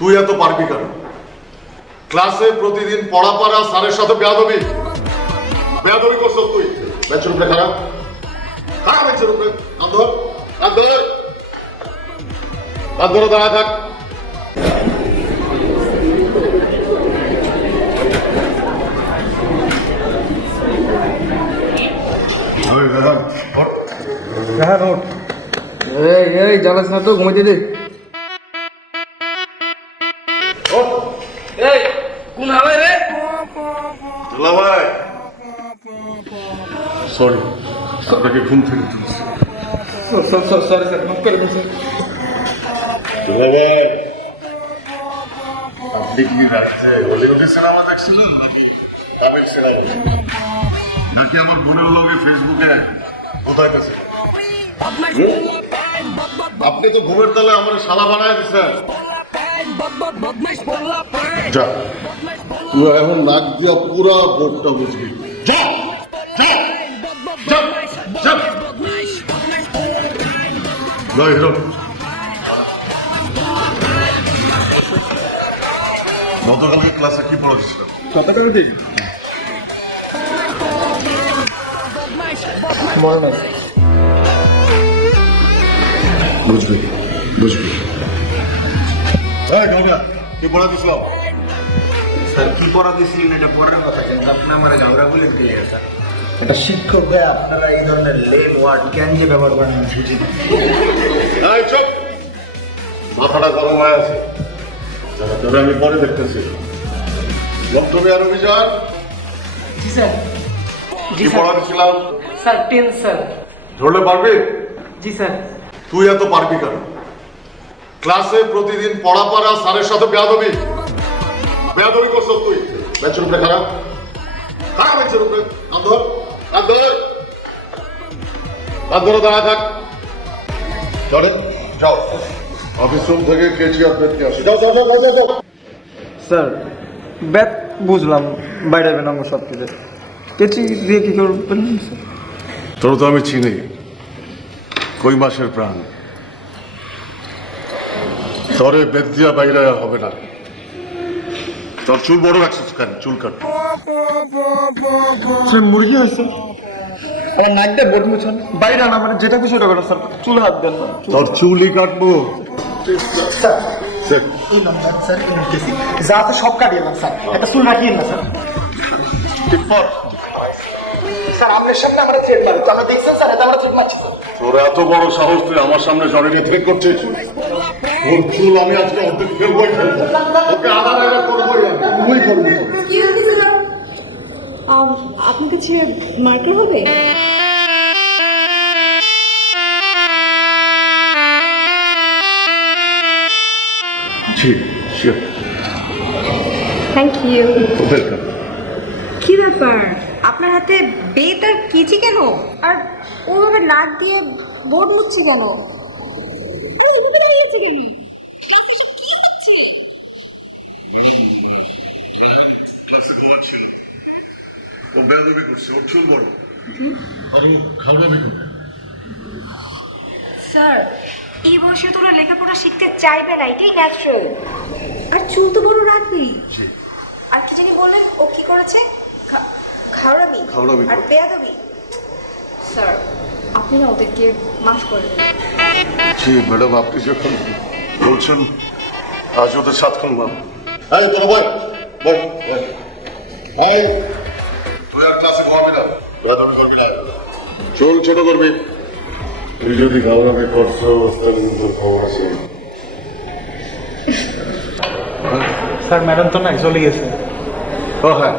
তুই এত পারবি কেন? ক্লাসে প্রতিদিন পড়া পড়া স্যারের সাথে বেয়াদবি করছ তুই। বেঞ্চের উপরে খারাপ বেঞ্চের উপরে ধরে দাঁড়া থাক। এই জানাস না তো ঘুমাইতে দে। এই কোন হবে রে? দুলা ভাই সরি, আপনাকে ঘুম থেকে তুলছি। সরি স্যার, মাফ করে দিন স্যার। দুলা ভাই, আপনি কি রাত্রে হলিউডে সিনেমা দেখছিলেন নাকি তামিল সিনেমা, নাকি আমার বোনের লগে ফেসবুকে কোথায় গেছে? আপনি তো ঘুমের তালে আমার শালা বানায় দিচ্ছেন। যা, তুই এখন নাক দিয়া পুরা বোর্ডটা বুঝবি। যা যা যা যা জয় হিরো। গতকালকে ক্লাসে কি পড়াচ্ছিলাম? কথা করে দিই মনে বুঝবি বুঝবি। এই গাউরা, কি পড়াচ্ছিলাম? স্যার কি পড়া দিয়েছিলেন এটা পড়ার কথা, কিন্তু আপনি আমার গাউরা বলে দিলেন স্যার। একটা শিক্ষক হয়ে আপনারা এই ধরনের লেম ওয়ার্ড কেন যে ব্যবহার করেন বুঝি না। এই চুপ, মাথাটা গরম হয়ে আছে। তবে আমি পরে দেখতেছি। বক্তব্য আর অভিযান জি স্যার। কি পড়াচ্ছিলাম? Sir 10 sir. ধরলে পারবি? জি স্যার। তুই এত পারবি কেন? ক্লাসে প্রতিদিন পড়া পড়া স্যারের সাথে বেয়াদবি করছ তুই। বেঞ্চের উপরে খারাপ বেঞ্চের উপরে ধরে দাঁড়া থাক। চলেন যাও, অফিস রুম থেকে কেজি আপডেট নিয়ে আসি। যাও যাও যাও যাও যাও। স্যার ব্যাট বুঝলাম, বাইরে বেনামো সব কিছু কেচি দিয়ে কি করবেন স্যার? তোর তো আমি চিনি, কই মাসের প্রাণ। তরে বেদ দিয়া বাইরে হবে না। তোর চুল বড় রাখছিস কেন? চুল কাট। স্যার মুরগি হয়েছে আমার নাকটা বোট মুছান, বাইরে আনা মানে যেটা কিছু ওটা করেন স্যার, চুলে হাত দেন না। তোর চুলই কাটবো। স্যার স্যার, এই নাম্বার স্যার ইমার্জেন্সি যা আছে সব কাটিয়ে দেন স্যার, একটা চুল রাখিয়ে না স্যার। স্যার আপনার সামনে আমরা থ্রেট মারি, আমরা দেখছেন স্যার, এটা আমরা থ্রেট মারছি স্যার। তোর এত বড় সাহস, তুই আমার সামনে জনিকে থ্রেট করছিস? তোর চুল আমি আজকে অর্ধেক ফেলবই ফেলবো, ওকে আধা টাকা করবোই আমি। তুই করবি তো। Excuse me, sir. আপনার কাছে মার্কার হবে? জি শিওর। Thank you. ওয়েলকাম। কি ব্যাপার, আপনার হাতে বেত আর কেচি কেন? আর ওভাবে নাক দিয়ে বোর্ড মুছছে কেন? ওইভাবে দাঁড়িয়ে আছে কেন? ক্লাসে ঘুমাচ্ছিল, ও বেয়াদবি করছে, ওর চুল বড় আর ও খাওয়াবি করবে। স্যার এই বয়সে তোরা লেখাপড়া শিখতে চাইবে না, এটাই ন্যাচারাল। আর চুল তো বড় রাখবি। আর কি জানি বললেন, ও কি করেছে? ঘাওড়ামি আর বেয়াদবি। স্যার আপনি না ওদেরকে মাফ করে দেন। জি ম্যাডাম, আপনি যখন বলছেন আজ ওদের সাতক্ষণ মান। এই তোরা বয় বয় বয়। এই তুই আর ক্লাসে ঘুমাবি না, বেয়াদবি করবি না, চুল ছোট করবি। তুই যদি গাওয়াবে করছো তাহলে তোর খবর আছে। স্যার ম্যাডাম তো নাই, চলে গেছে। ও হ্যাঁ,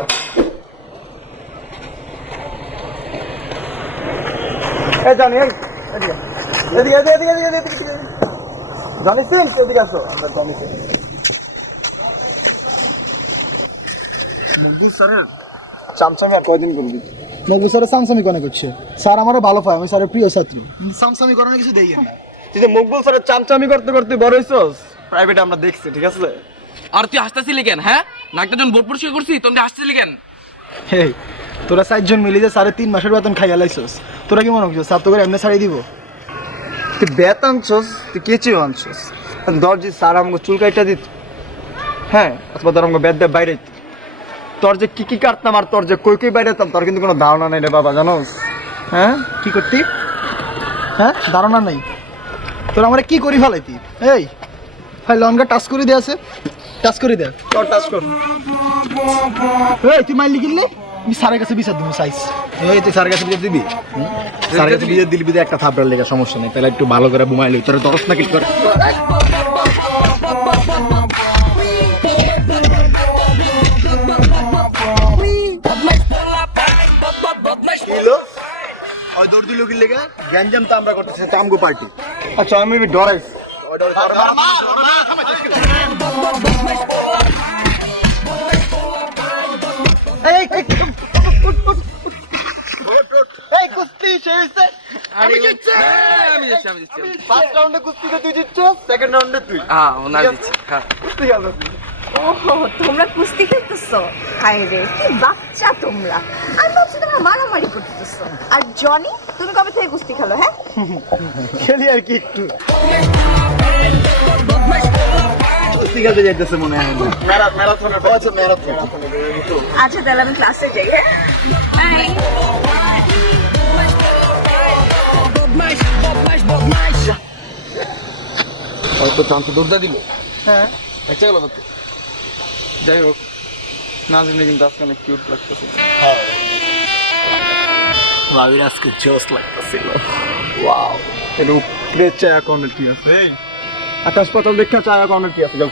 এই জানি এই এদিকে এদিকে এদিকে এদিকে এদিকে জানিস এদিকে আসো, আমরা জানিস মকবুল স্যারের চামচামি আর কয়দিন করবি? মকবুল স্যারের সামসামি কেন করছে? স্যার আমারও ভালো পায়, আমি স্যারের প্রিয় ছাত্র। সামসামি করানো কিছু দেই না। তুই যে মকবুল স্যারের চামচামি করতে করতে বড় হইছস, প্রাইভেটে আমরা দেখছি, ঠিক আছে? আর তুই হাসতেছিলি কেন? হ্যাঁ, নাকটা যখন বোর্ড পরিষ্কার করছি তখন তুই হাসতেছিলি কেন? হে তোরা 4 জন মিলে যে স্যারের 3 মাসের বেতন খাইয়া লাইছস, তোরা কি মনে করছিস স্যার তো করে এমনি ছাড়িয়ে দিব? তুই বেত আনছস, তুই কেচিও আনছস, দরজি স্যার আমাকে চুল কাইটা দিত, হ্যাঁ অথবা তোর আমাকে বেদ বাইরে তোর যে কি কাটতাম আর তোর যে কই বাইরে যেতাম তোর কিন্তু কোনো ধারণা নেই রে বাবা জানোস। হ্যাঁ কি করতি? হ্যাঁ ধারণা নাই তোর আমরা কি করি ফেলাইতি? এই ভাই লনগা টাচ করে দে আছে, টাচ করে দে, তোর টাচ কর। এই তুই মাইলি কিনলি আমি স্যারের কাছে বিচার দিব সাইজ। এই তুই স্যারের কাছে বিয়ে দিবি? স্যারের কাছে বিয়ে দিবি একটা থাপড়ার লেগে সমস্যা নেই, তাহলে একটু ভালো করে বুমাইলি তোর দরস না কিছু করে। ওই দৌড় দিল কি লেগে গ্যাঞ্জাম তো আমরা করতেছি চামগো পার্টি। আচ্ছা আমি ডরাইস এই কুস্তি শেষ। আমি দিচ্ছি। ফার্স্ট রাউন্ডে কুস্তিতে তুই জিতছ, সেকেন্ড রাউন্ডে তুই। হ্যাঁ ওনার দিচ্ছি। হ্যাঁ কুস্তি খেলছিস। ওহো তোমরা কুস্তি খেলতেছো? হায় রে কি বাচ্চা তোমরা। আমি ভাবছি তোমরা মারামারি করতেছো। আর জনি তুমি কবে থেকে কুস্তি খেলো? হ্যাঁ খেলি আর কি একটু কুস্তি খেলতে যাইতেছে মনে হয়। ম্যারাথনের আচ্ছা ম্যারাথন। আচ্ছা তাহলে আমি ক্লাসে যাই। হ্যাঁ হয়তো চান্স দৌড়া দিল। হ্যাঁ একটা গেল করতে। যাই হোক নাজরিনে কিন্তু আজকে অনেক কিউট লাগতেছে। ভাবির আজকে জোস লাগতেছিল। ওয়াও এর উপরে চা কোয়ালিটি আছে। আকাশ পাতাল দেখা চা কোয়ালিটি আছে। যাও